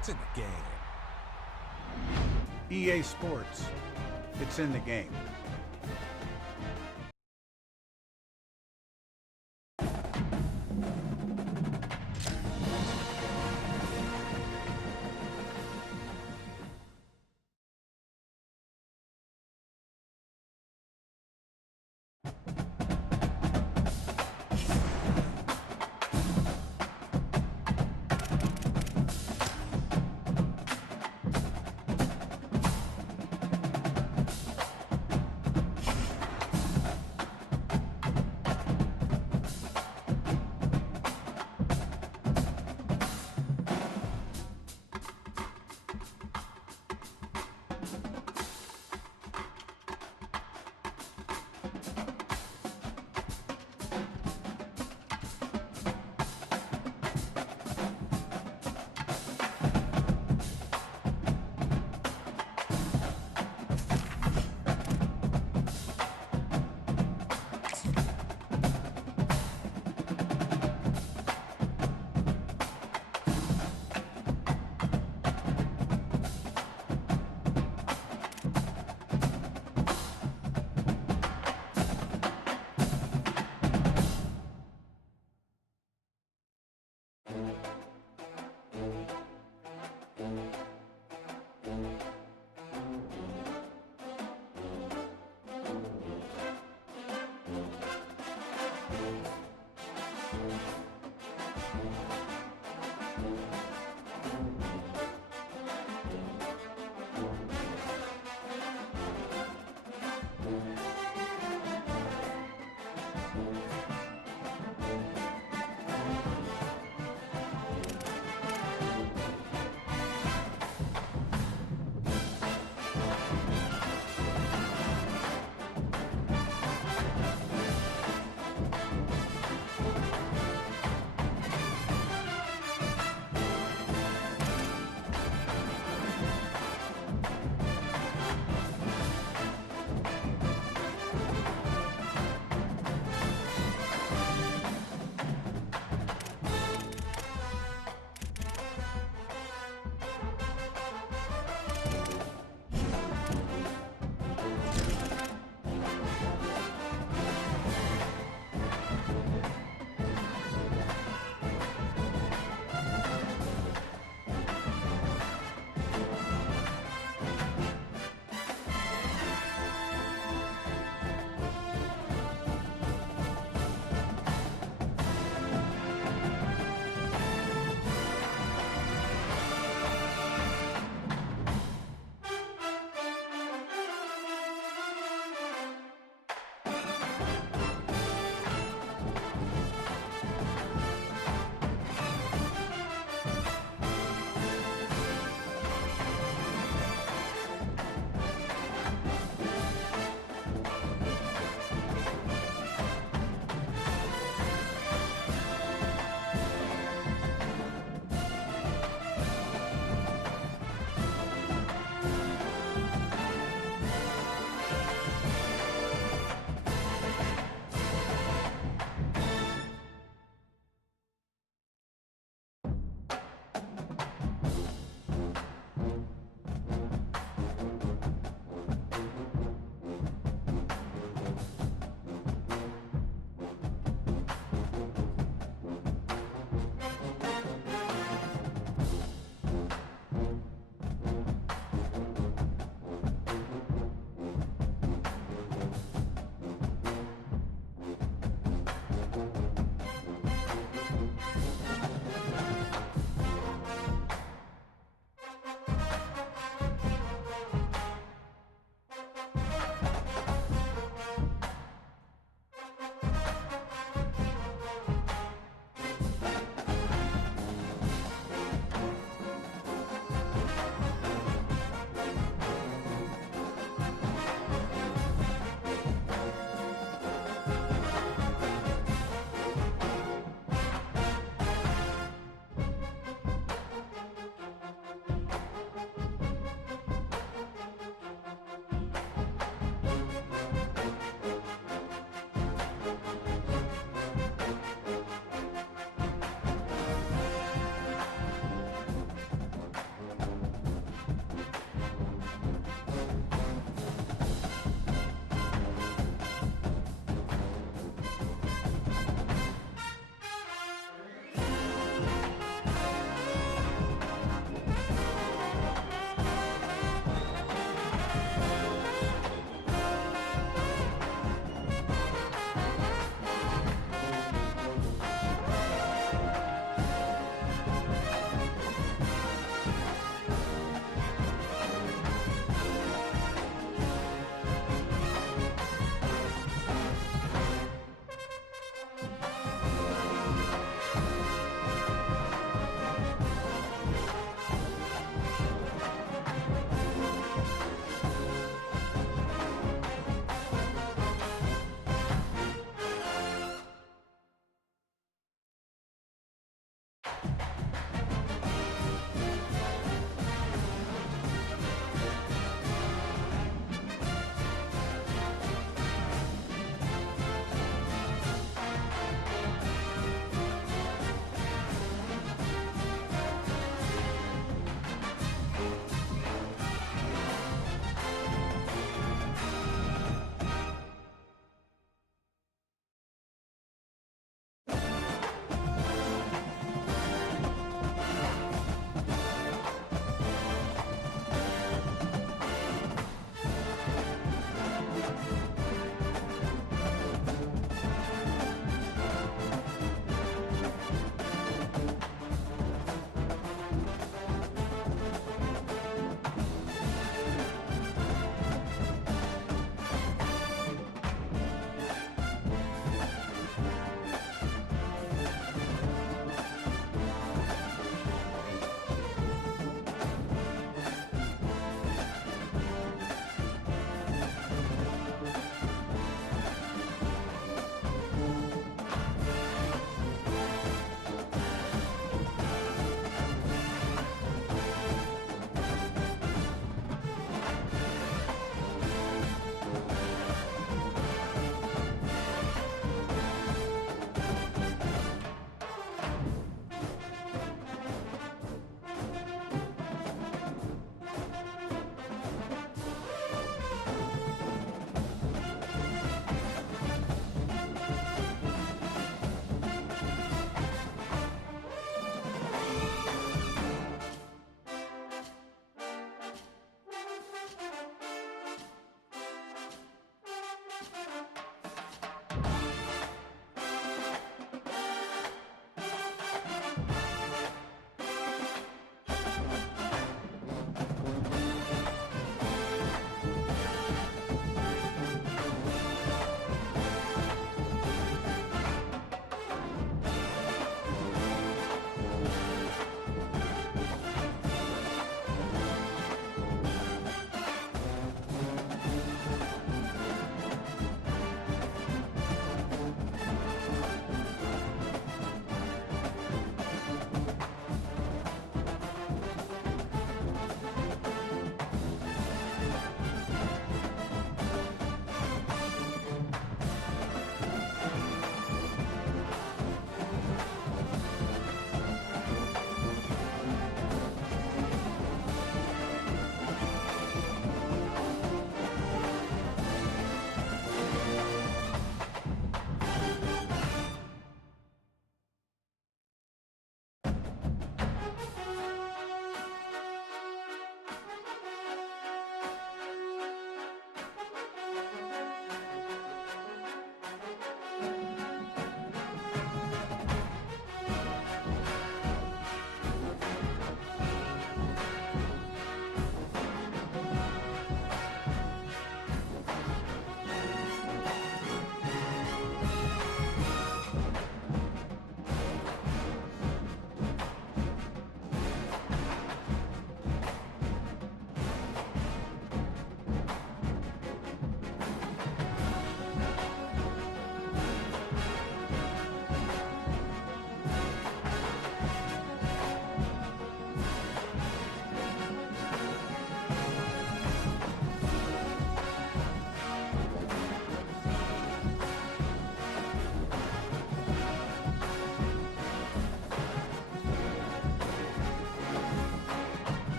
It's in the game. EA Sports. It's in the game.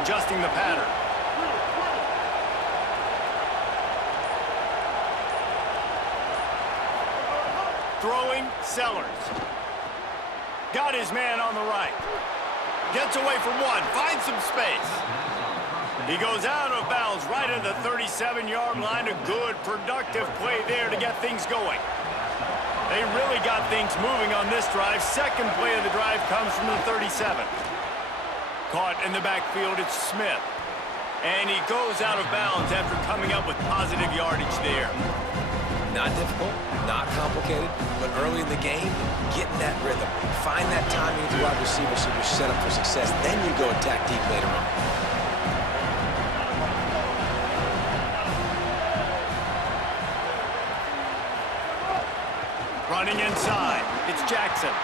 adjusting the pattern. Throwing, Sellers. Got his man on the right. Gets away from one, finds some space. He goes out of bounds right at the 37-yard line. A good, productive play there to get things going. They really got things moving on this drive. Second play of the drive comes from the 37. Caught in the backfield, it's Smith. And he goes out of bounds after coming up with positive yardage there. Not difficult, not complicated, but early in the game, getting that rhythm. Find that timing with the wide receiver so you're set up for success. Then you go attack deep later on. Running inside, it's Jackson.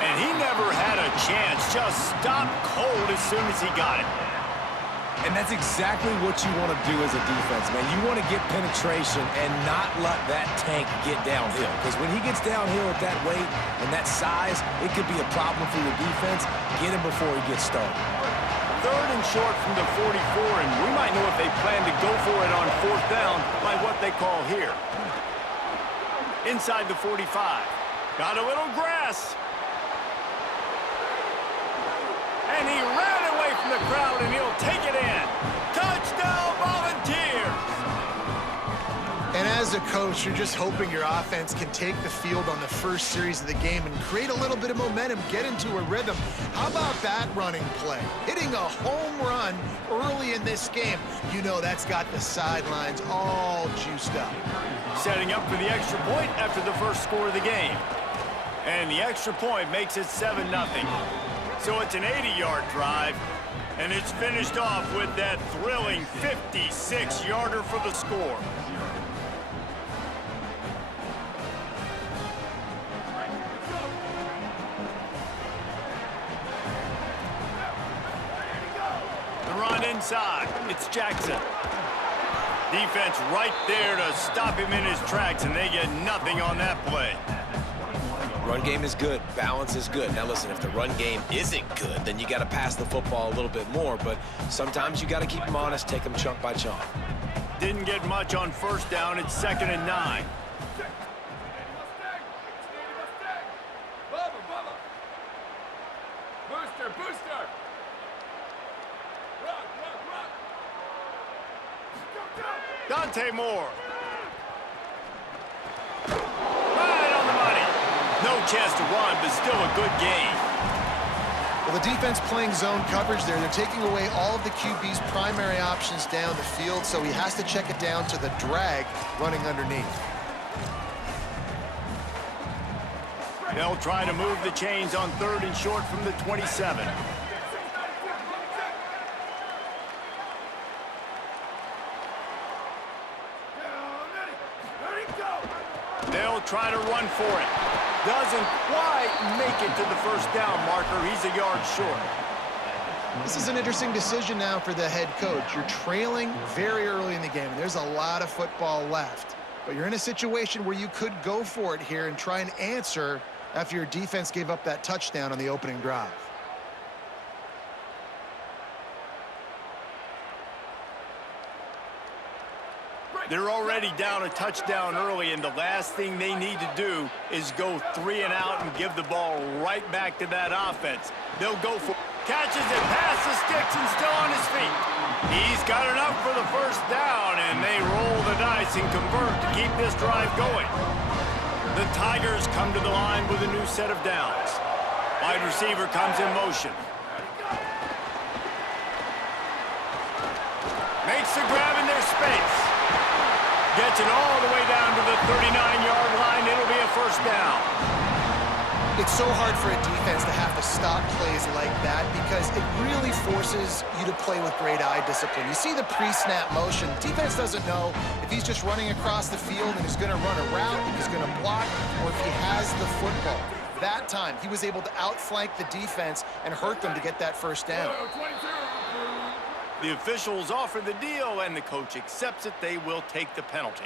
And he never had a chance, just stopped cold as soon as he got it. And that's exactly what you want to do as a defense, man. You want to get penetration and not let that tank get downhill. Because when he gets downhill at that weight and that size, it could be a problem for your defense. Get him before he gets started. Third and short from the 44, and we might know if they plan to go for it on fourth down by what they call here. Inside the 45. Got a little grass. And he ran away from the crowd, and he'll take it in. Touchdown, Volunteers! And as a coach, you're just hoping your offense can take the field on the first series of the game and create a little bit of momentum, get into a rhythm. How about that running play? Hitting a home run early in this game. You know that's got the sidelines all juiced up. Setting up for the extra point after the first score of the game. And the extra point makes it 7-0. So it's an 80-yard drive, and it's finished off with that thrilling 56-yarder for the score. The run inside, it's Jackson. Defense right there to stop him in his tracks, and they get nothing on that play. Run game is good. Balance is good. Now, listen, if the run game isn't good, then you got to pass the football a little bit more. But sometimes you got to keep them honest, take them chunk by chunk. Didn't get much on first down. It's 2nd and 9. Booster! Rock! Dante Moore. Right on the money. No chance to run, but still a good game. Well, the defense playing zone coverage there. They're taking away all of the QB's primary options down the field, so he has to check it down to the drag running underneath. They'll try to move the chains on 3rd and short from the 27. They'll try to run for it. Doesn't quite make it to the first down marker. He's a yard short. This is an interesting decision now for the head coach. You're trailing very early in the game, and there's a lot of football left. But you're in a situation where you could go for it here and try and answer after your defense gave up that touchdown on the opening drive. They're already down a touchdown early, and the last thing they need to do is go 3 and out and give the ball right back to that offense. They'll go for catches it past the sticks and still on his feet. He's got enough for the first down, and they roll the dice and convert to keep this drive going. The Tigers come to the line with a new set of downs. Wide receiver comes in motion. Makes the grab in their space. Gets it all the way down to the 39-yard line. It'll be a first down. It's so hard for a defense to have to stop plays like that because it really forces you to play with great eye discipline. You see the pre-snap motion. Defense doesn't know if he's just running across the field and he's going to run a route, if he's going to block, or if he has the football. That time, he was able to outflank the defense and hurt them to get that first down. The officials offer the deal, and the coach accepts it. They will take the penalty.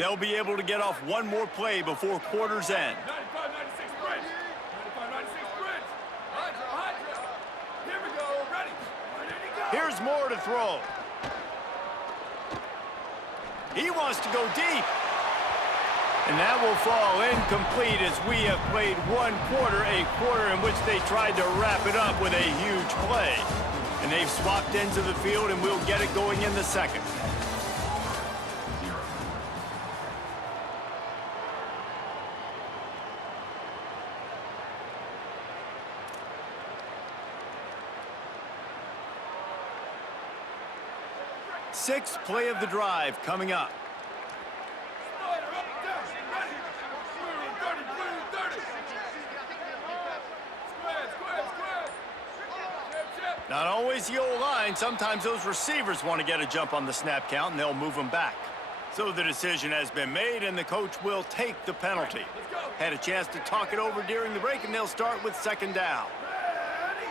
They'll be able to get off one more play before quarter's end. 95-96 bridge. 95-96 bridge. Hydra. Here we go. Ready. Ready to go. Here's Moore to throw. He wants to go deep. And that will fall incomplete as we have played one quarter, a quarter in which they tried to wrap it up with a huge play. And they've swapped into the field, and we'll get it going in the second. Sixth play of the drive coming up. Spider up, down. Ready. Blue 30. Square. Chip. Not always the old line. Sometimes those receivers want to get a jump on the snap count, and they'll move them back. So the decision has been made, and the coach will take the penalty. Had a chance to talk it over during the break, and they'll start with second down. Ready.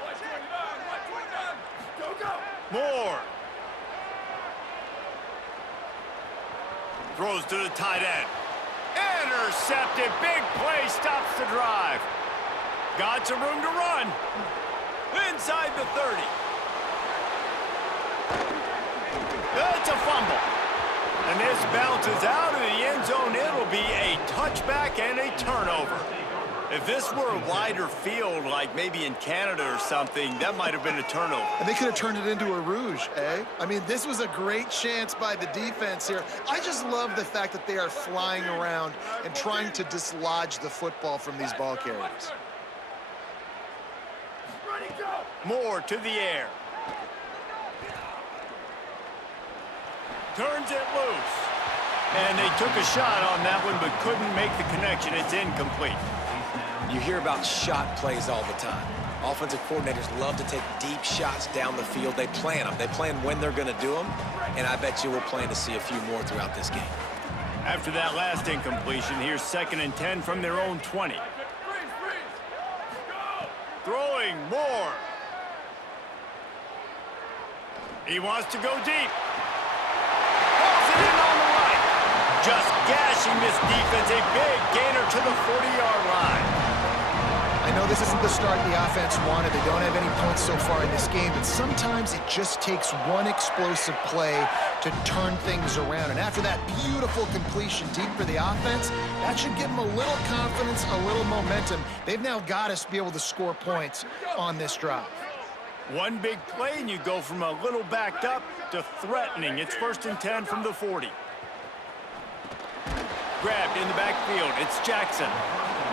129. Go. Moore. Throws to the tight end. Intercepted. Big play. Stops the drive. Got some room to run. Inside the 30. It's a fumble. And this bounces out of the end zone. It'll be a touchback and a turnover. If this were a wider field, like maybe in Canada or something, that might have been a turnover. And they could have turned it into a rouge, eh? I mean, this was a great chance by the defense here. I just love the fact that they are flying around and trying to dislodge the football from these ball carriers. Ready, go. Moore to the air. Turns it loose. And they took a shot on that one, but couldn't make the connection. It's incomplete. You hear about shot plays all the time. Offensive coordinators love to take deep shots down the field. They plan them. They plan when they're going to do them, and I bet you we'll plan to see a few more throughout this game. After that last incompletion, here's 2nd and 10 from their own 20. Freeze. Go. Throwing Moore. He wants to go deep. Pulls it in on the right. Just gashing this defense. A big gainer to the 40-yard line. I know this isn't the start the offense wanted. They don't have any points so far in this game, but sometimes it just takes one explosive play to turn things around. And after that beautiful completion deep for the offense, that should give them a little confidence, a little momentum. They've now got to be able to score points on this drive. One big play, and you go from a little backed up to threatening. It's 1st and 10 from the 40. Grabbed in the backfield. It's Jackson.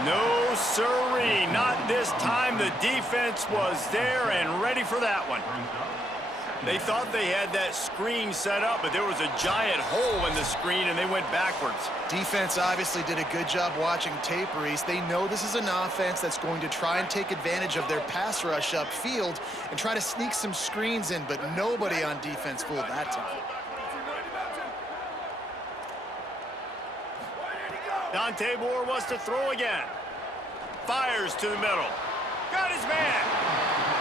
No, sirree, not this time. The defense was there and ready for that one. They thought they had that screen set up, but there was a giant hole in the screen, and they went backwards. Defense obviously did a good job watching tape, Reese. They know this is an offense that's going to try and take advantage of their pass rush upfield and try to sneak some screens in, but nobody on defense fooled that time. Dante Moore wants to throw again. Fires to the middle. Got his man.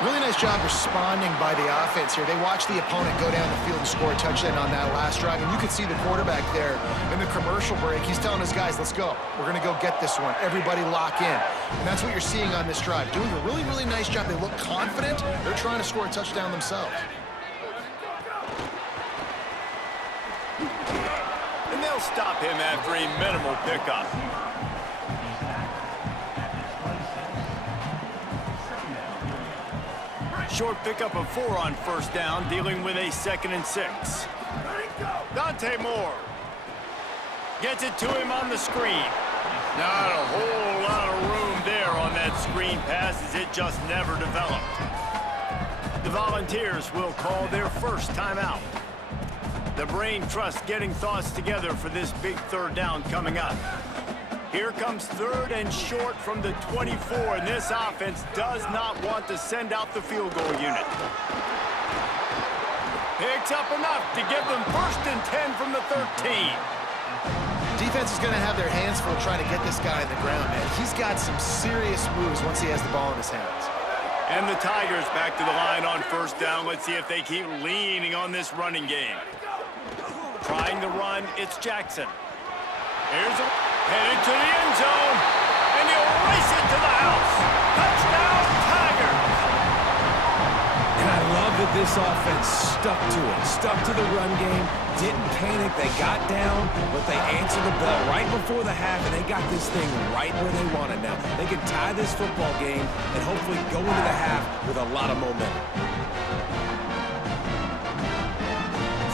Really nice job responding by the offense here. They watched the opponent go down the field and score a touchdown on that last drive, and you could see the quarterback there in the commercial break. He's telling his guys, let's go. We're going to go get this one. Everybody lock in. And that's what you're seeing on this drive. Doing a really, really nice job. They look confident. They're trying to score a touchdown themselves. And they'll stop him after a minimal pickup. Short pickup of 4 on 1st down, dealing with a 2nd and 6. Dante Moore gets it to him on the screen. Not a whole lot of room there on that screen pass, as it just never developed. The Volunteers will call their first timeout. The brain trust getting thoughts together for this big 3rd down coming up. Here comes 3rd and short from the 24, and this offense does not want to send out the field goal unit. Picks up enough to give them 1st and 10 from the 13. Defense is going to have their hands full trying to get this guy in the ground, man. He's got some serious moves once he has the ball in his hands. And the Tigers back to the line on 1st down. Let's see if they keep leaning on this running game. Trying to run, it's Jackson. Headed to the end zone, and he'll race it to the house. Touchdown, Tigers! And I love that this offense stuck to it, stuck to the run game, didn't panic. They got down, but they answered the bell right before the half, and they got this thing right where they want it now. They can tie this football game and hopefully go into the half with a lot of momentum.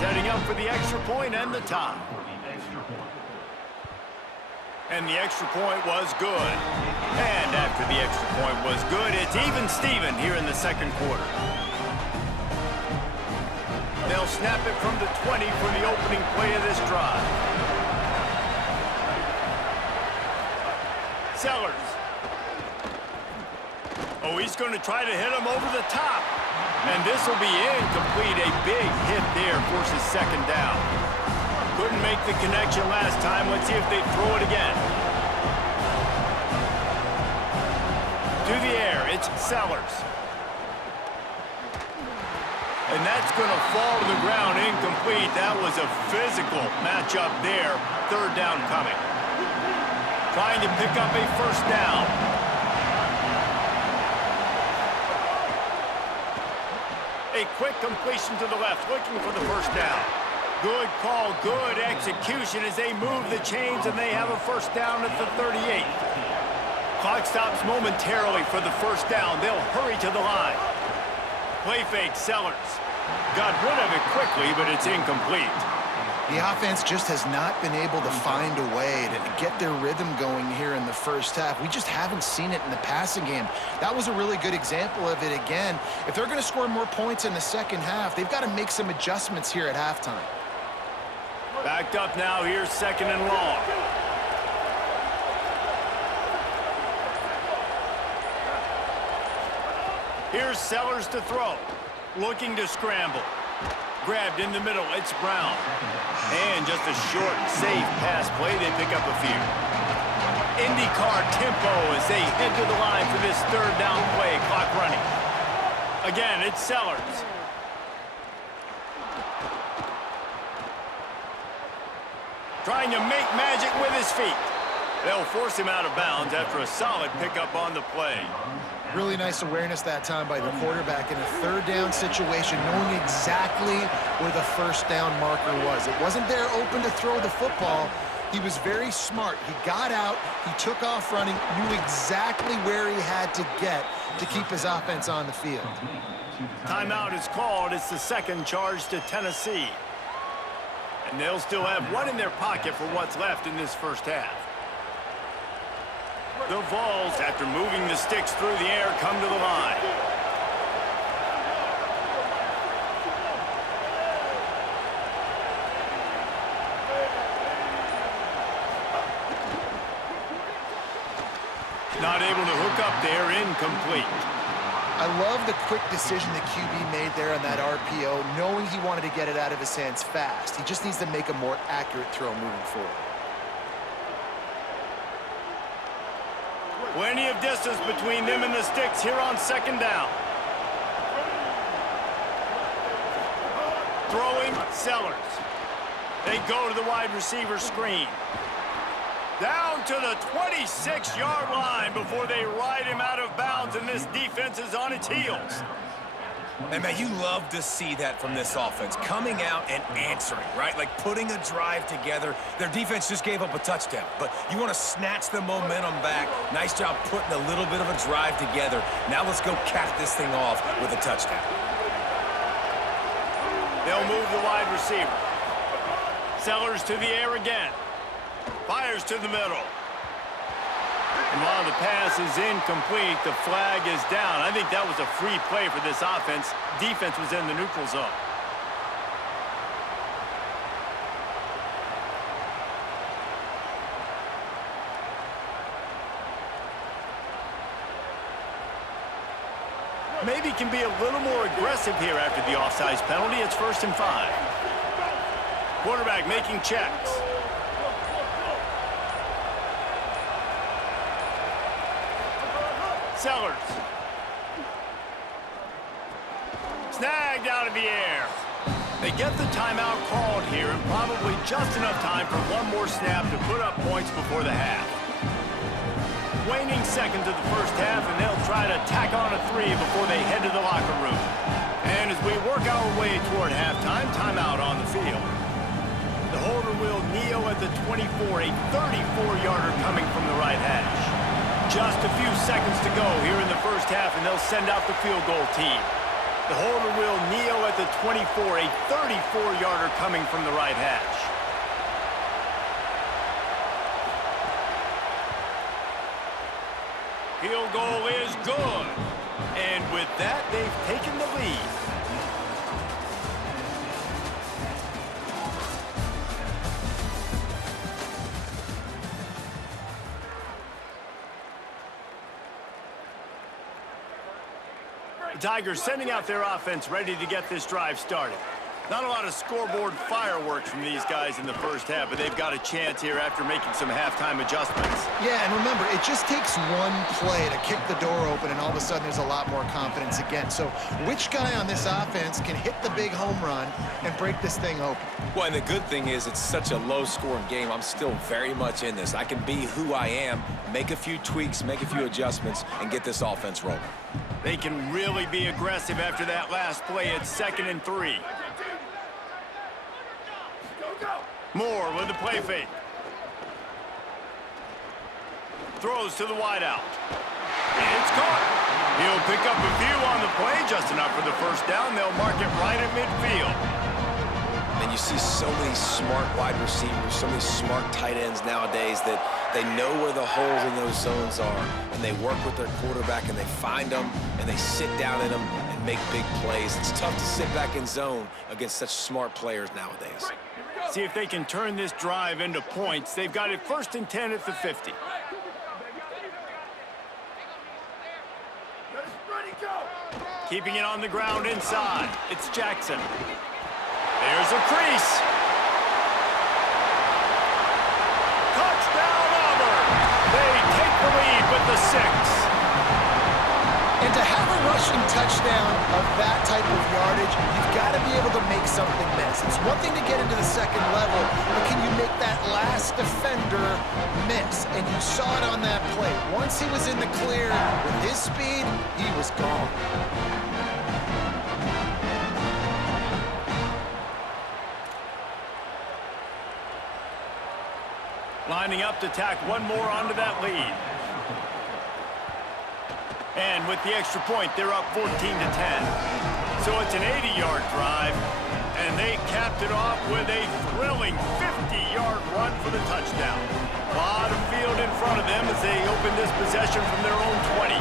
Setting up for the extra point and the tie. And the extra point was good. And after the extra point was good, it's even Steven here in the second quarter. They'll snap it from the 20 for the opening play of this drive. Sellers. Oh, he's going to try to hit him over the top. And this will be incomplete. A big hit there forces second down. Couldn't make the connection last time. Let's see if they throw it again. To the air, it's Sellers. And that's going to fall to the ground incomplete. That was a physical matchup there. Third down coming. Trying to pick up a first down. A quick completion to the left, looking for the first down. Good call, good execution as they move the chains, and they have a first down at the 38. Clock stops momentarily for the first down. They'll hurry to the line. Play fake, Sellers. Got rid of it quickly, but it's incomplete. The offense just has not been able to find a way to get their rhythm going here in the first half. We just haven't seen it in the passing game. That was a really good example of it again. If they're going to score more points in the second half, they've got to make some adjustments here at halftime. Backed up now, here's second and long. Here's Sellers to throw. Looking to scramble. Grabbed in the middle, it's Brown. And just a short, safe pass play, they pick up a few. IndyCar tempo as they head to the line for this third down play, clock running. Again, it's Sellers. Trying to make magic with his feet. They'll force him out of bounds after a solid pickup on the play. Really nice awareness that time by the quarterback in a third down situation, knowing exactly where the first down marker was. It wasn't there open to throw the football. He was very smart. He got out, he took off running, knew exactly where he had to get to keep his offense on the field. Timeout is called. It's the second charge to Tennessee. And they'll still have one in their pocket for what's left in this first half. The Vols, after moving the sticks through the air, come to the line. Not able to hook up there, incomplete. I love the quick decision the QB made there on that RPO, knowing he wanted to get it out of his hands fast. He just needs to make a more accurate throw moving forward. Plenty of distance between them and the sticks here on second down. Throwing, Sellers. They go to the wide receiver screen. Down to the 26-yard line before they ride him out of bounds, and this defense is on its heels. And, man, you love to see that from this offense, coming out and answering, right? Like putting a drive together. Their defense just gave up a touchdown, but you want to snatch the momentum back. Nice job putting a little bit of a drive together. Now let's go cap this thing off with a touchdown. They'll move the wide receiver. Sellers to the air again. Fires to the middle. And while the pass is incomplete, the flag is down. I think that was a free play for this offense. Defense was in the neutral zone. Maybe can be a little more aggressive here after the offsides penalty. It's 1st and 5. Quarterback making checks. Sellers. Snagged out of the air. They get the timeout called here, and probably just enough time for one more snap to put up points before the half. Waning seconds of the first half, and they'll try to tack on a 3 before they head to the locker room. And as we work our way toward halftime, timeout on the field. The holder will kneel at the 24, a 34-yarder coming from the right hash. Just a few seconds to go here in the first half, and they'll send out the field goal team. The holder will kneel at the 24, a 34-yarder coming from the right hash. Field goal is good. And with that, they've taken the lead. The Tigers sending out their offense ready to get this drive started. Not a lot of scoreboard fireworks from these guys in the first half, but they've got a chance here after making some halftime adjustments. Yeah, and remember, it just takes one play to kick the door open, and all of a sudden there's a lot more confidence again. So which guy on this offense can hit the big home run and break this thing open? Well, and the good thing is it's such a low-scoring game. I'm still very much in this. I can be who I am, make a few tweaks, make a few adjustments, and get this offense rolling. They can really be aggressive after that last play at 2nd and 3. Moore with the play fake. Throws to the wideout. It's caught. He'll pick up a few on the play, just enough for the first down. They'll mark it right at midfield. And you see so many smart wide receivers, so many smart tight ends nowadays that they know where the holes in those zones are, and they work with their quarterback, and they find them, and they sit down in them and make big plays. It's tough to sit back in zone against such smart players nowadays. See if they can turn this drive into points. They've got it 1st and 10 at the 50. Keeping it on the ground inside. It's Jackson. There's a crease. Touchdown, Auburn. They take the lead with the 6. And to have a rushing touchdown of that type of yardage, you've got to be able to make something miss. It's one thing to get into the second level, but can you make that last defender miss? And you saw it on that play. Once he was in the clear with his speed, he was gone. Lining up to tack one more onto that lead. And with the extra point, they're up 14 to 10. So it's an 80-yard drive, and they capped it off with a thrilling 50-yard run for the touchdown. A lot of field in front of them as they open this possession from their own 20.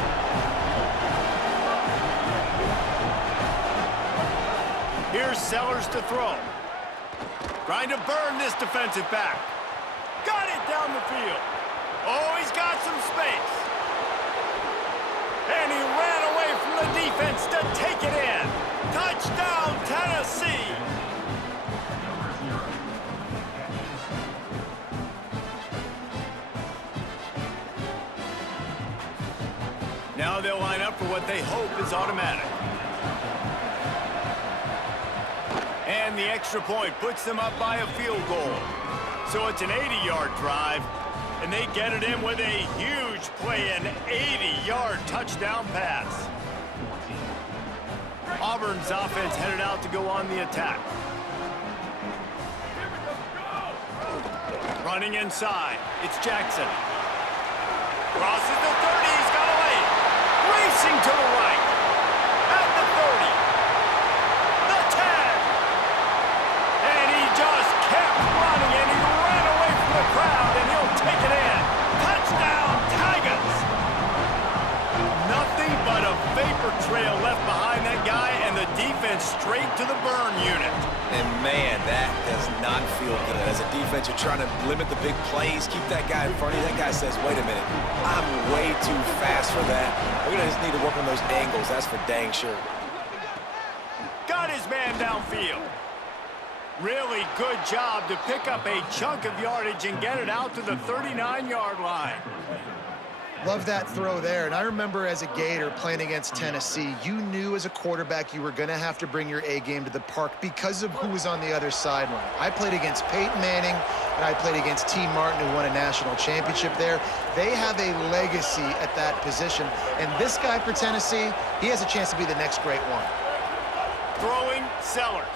Here's Sellers to throw. Trying to burn this defensive back. Got it down the field. Oh, he's got some space. And he ran away from the defense to take it in. Touchdown, Tennessee. Now they'll line up for what they hope is automatic. And the extra point puts them up by a field goal. So it's an 80-yard drive, and they get it in with a huge play, an 80-yard touchdown pass. Auburn's offense headed out to go on the attack. Running inside, it's Jackson. Crosses the 30, he's got a lane. Racing to the right. At the 30. The 10. And he just kept running, and he ran away from the crowd, and he'll take it in. Touchdown, Tigers. Nothing but a vapor trail left behind that guy, and the defense straight to the burn unit. And man, that does not feel good. As a defense, you're trying to limit the big plays, keep that guy in front of you. That guy says, wait a minute, I'm way too fast for that. We're going to just need to work on those angles, that's for dang sure. Got his man downfield. Really good job to pick up a chunk of yardage and get it out to the 39-yard line. Love that throw there. And I remember as a Gator playing against Tennessee, you knew as a quarterback you were going to have to bring your A game to the park because of who was on the other sideline. I played against Peyton Manning, and I played against T. Martin, who won a national championship there. They have a legacy at that position. And this guy for Tennessee, he has a chance to be the next great one. Throwing Sellers.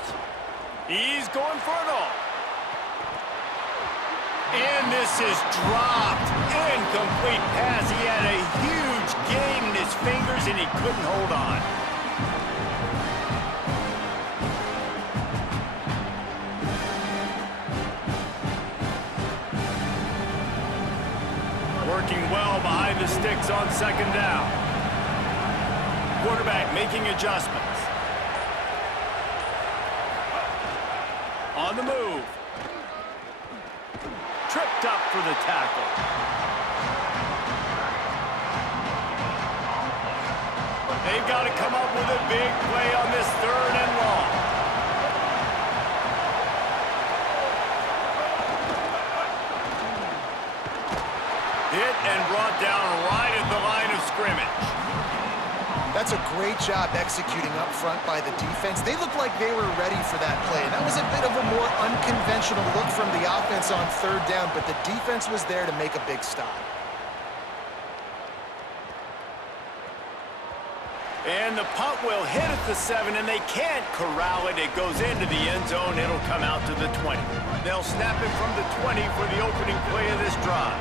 He's going for it all. And this is dropped. Incomplete pass. He had a huge gain in his fingers, and he couldn't hold on. Working well behind the sticks on second down. Quarterback making adjustments. On the move. Tripped up for the tackle. They've got to come up with a big play on this 3rd and long. Hit and brought down right at the line of scrimmage. That's a great job executing up front by the defense. They looked like they were ready for that play. That was a bit of a more unconventional look from the offense on 3rd down, but the defense was there to make a big stop. And the punt will hit at the 7, and they can't corral it. It goes into the end zone. It'll come out to the 20. They'll snap it from the 20 for the opening play of this drive.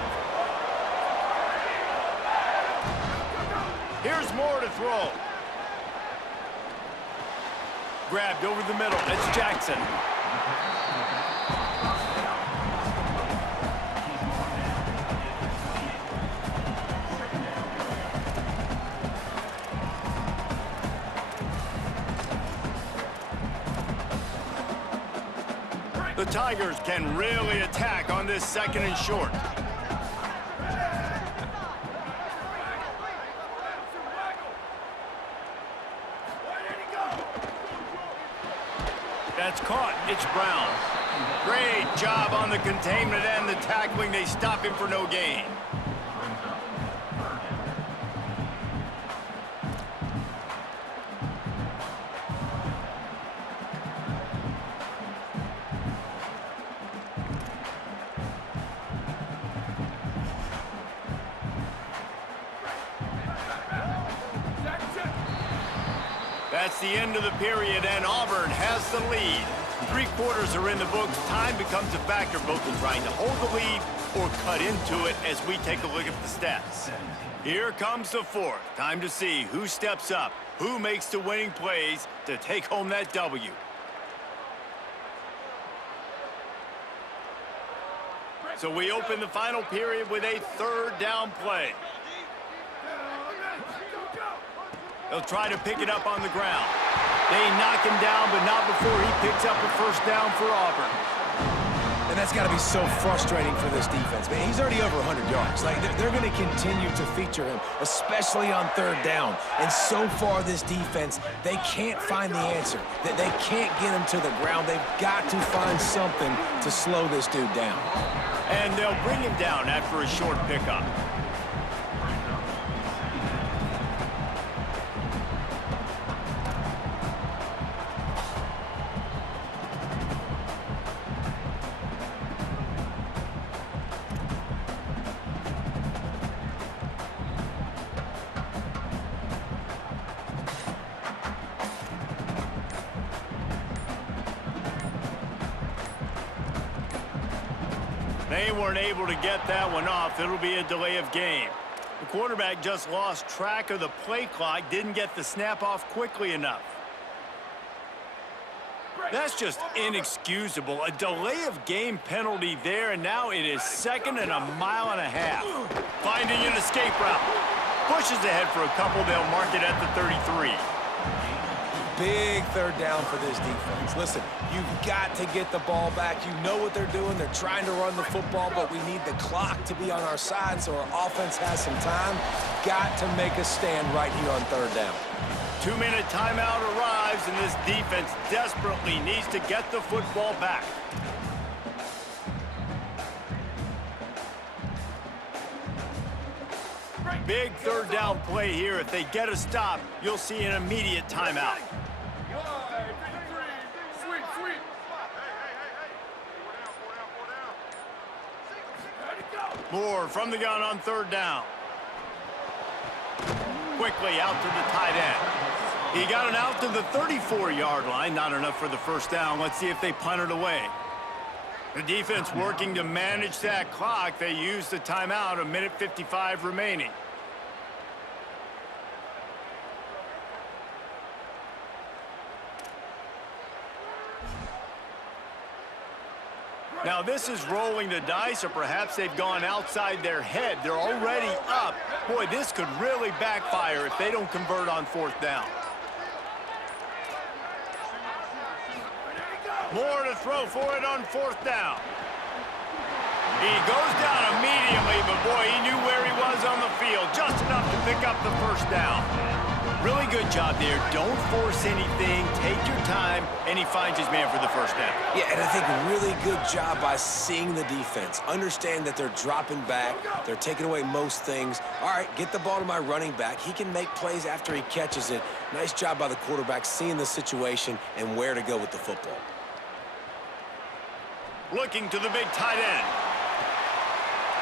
Here's more to throw. Grabbed over the middle. It's Jackson. The Tigers can really attack on this 2nd and short. That's caught. It's Brown. Great job on the containment and the tackling. They stop him for no gain. That's the end of the period, and Auburn has the lead. 3 quarters are in the books. Time becomes a factor, both in trying to hold the lead or cut into it as we take a look at the stats. Here comes the 4th. Time to see who steps up, who makes the winning plays to take home that W. So we open the final period with a 3rd down play. They'll try to pick it up on the ground. They knock him down, but not before he picks up a 1st down for Auburn. And that's got to be so frustrating for this defense, man. He's already over 100 yards. Like, they're going to continue to feature him, especially on 3rd down. And so far, this defense, they can't find the answer. They can't get him to the ground. They've got to find something to slow this dude down. And they'll bring him down after a short pickup. They weren't able to get that one off. It'll be a delay of game. The quarterback just lost track of the play clock, didn't get the snap off quickly enough. That's just inexcusable. A delay of game penalty there, and now it is 2nd and a mile and a half. Finding an escape route. Pushes ahead for a couple. They'll mark it at the 33. Big 3rd down for this defense. Listen, you've got to get the ball back. You know what they're doing. They're trying to run the football, but we need the clock to be on our side so our offense has some time. Got to make a stand right here on 3rd down. 2-minute timeout arrives, and this defense desperately needs to get the football back. Big third down play here. If they get a stop, you'll see an immediate timeout. Wide, 53. Sweep, sweep. Ready, go. Moore from the gun on third down. Quickly out to the tight end. He got it out to the 34-yard line. Not enough for the first down. Let's see if they punt it away. The defense working to manage that clock. They used the timeout, 1:55 remaining. Now this is rolling the dice, or perhaps they've gone outside their head. They're already up. Boy, this could really backfire if they don't convert on fourth down. More to throw for it on fourth down. He goes down immediately, but boy, he knew where he was on the field. Just enough to pick up the first down. Really good job there. Don't force anything. Take your time, and he finds his man for the first down. Yeah, and I think really good job by seeing the defense. Understand that they're dropping back. They're taking away most things. All right, get the ball to my running back. He can make plays after he catches it. Nice job by the quarterback seeing the situation and where to go with the football. Looking to the big tight end.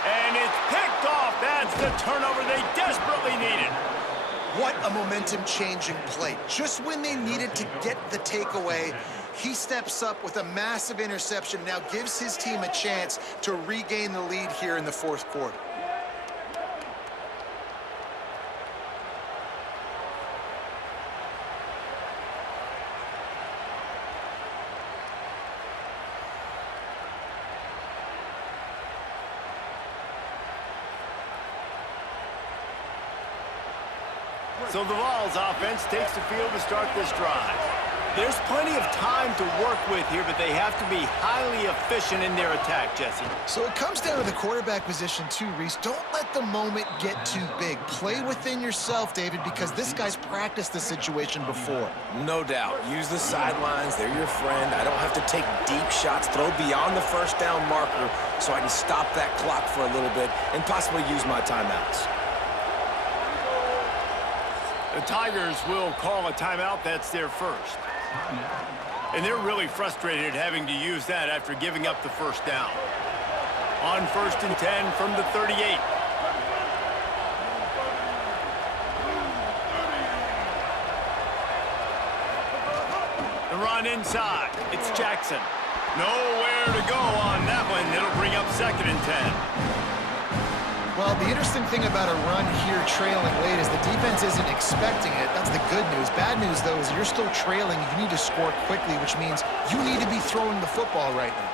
And it's picked off. That's the turnover they desperately needed. What a momentum-changing play. Just when they needed to get the takeaway, he steps up with a massive interception, now gives his team a chance to regain the lead here in the fourth quarter. So the Vols offense takes the field to start this drive. There's plenty of time to work with here, but they have to be highly efficient in their attack, Jesse. So it comes down to the quarterback position too, Reese. Don't let the moment get too big. Play within yourself, David, because this guy's practiced this situation before. No doubt. Use the sidelines. They're your friend. I don't have to take deep shots, throw beyond the first down marker so I can stop that clock for a little bit and possibly use my timeouts. The Tigers will call a timeout. That's their first. And they're really frustrated having to use that after giving up the first down. On 1st and 10 from the 38. The run inside. It's Jackson. Nowhere to go on that one. It'll bring up 2nd and 10. Well, the interesting thing about a run here trailing late is the defense isn't expecting it. That's the good news. Bad news, though, is you're still trailing. You need to score quickly, which means you need to be throwing the football right now.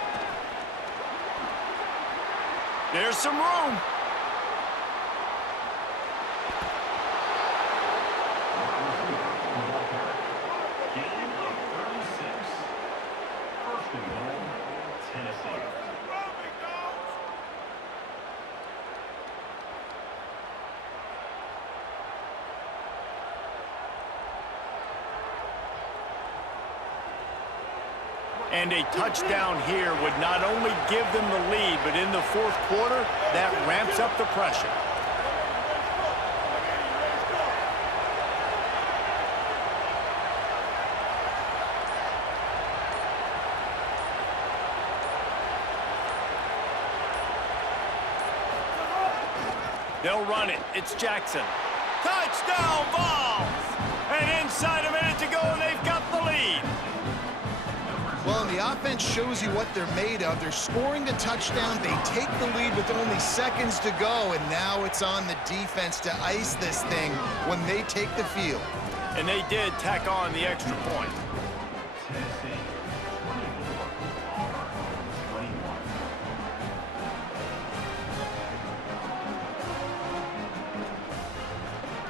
There's some room. And a touchdown here would not only give them the lead, but in the fourth quarter, that ramps up the pressure. They'll run it. It's Jackson. Touchdown, Vols! And inside a minute to go, and they've got the lead. Well, and the offense shows you what they're made of. They're scoring the touchdown. They take the lead with only seconds to go, and now it's on the defense to ice this thing when they take the field. And they did tack on the extra point.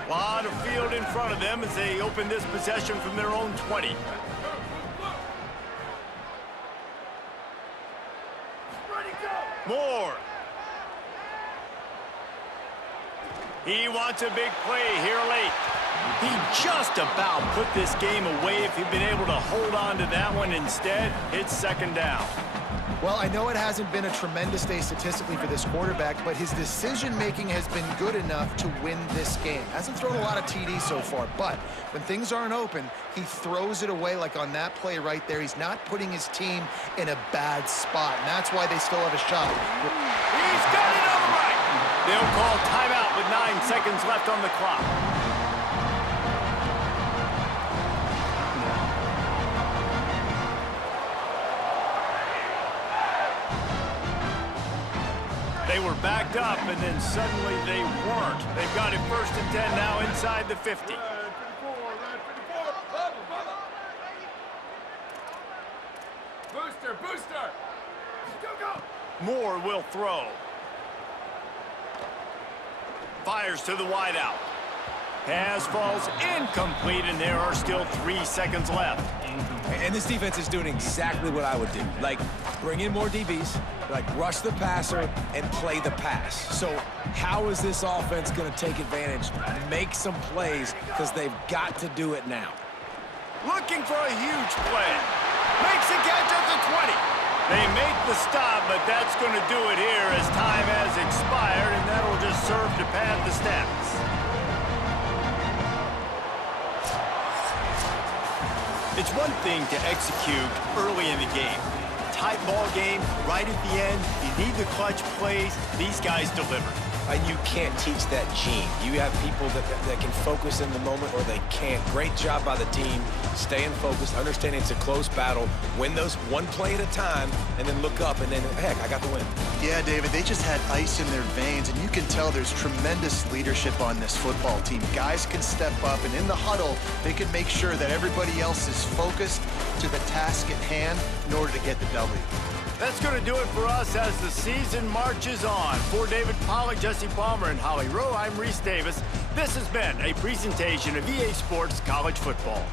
A lot of field in front of them as they open this possession from their own 20. Moore. He wants a big play here late. He just about put this game away if he'd been able to hold on to that one. Instead, it's second down. Well, I know it hasn't been a tremendous day statistically for this quarterback, but his decision-making has been good enough to win this game. Hasn't thrown a lot of TDs so far, but when things aren't open, he throws it away like on that play right there. He's not putting his team in a bad spot, and that's why they still have a shot. He's got it on the right. They'll call timeout with 9 seconds left on the clock. They were backed up, and then suddenly they weren't. They've got it 1st and 10 now inside the 50. Red 54, red 54. Bubble, bubble. Booster, booster. Go, go. Moore will throw. Fires to the wideout. Pass falls incomplete, and there are still 3 seconds left. And this defense is doing exactly what I would do. Like, bring in more DBs, like rush the passer and play the pass. So how is this offense going to take advantage, make some plays, because they've got to do it now. Looking for a huge play. Makes a catch at the 20. They make the stop, but that's going to do it here as time has expired, and that'll just serve to pad the stats. It's one thing to execute early in the game. Tight ball game, right at the end, you need the clutch plays. These guys deliver. And you can't teach that gene. You have people that can focus in the moment or they can't. Great job by the team, staying focused, understanding it's a close battle, win those one play at a time, and then look up, and then, heck, I got the win. Yeah, David, they just had ice in their veins, and you can tell there's tremendous leadership on this football team. Guys can step up, and in the huddle, they can make sure that everybody else is focused to the task at hand in order to get the W. That's going to do it for us as the season marches on. For David Pollack, Jesse Palmer, and Holly Rowe, I'm Reese Davis. This has been a presentation of EA Sports College Football.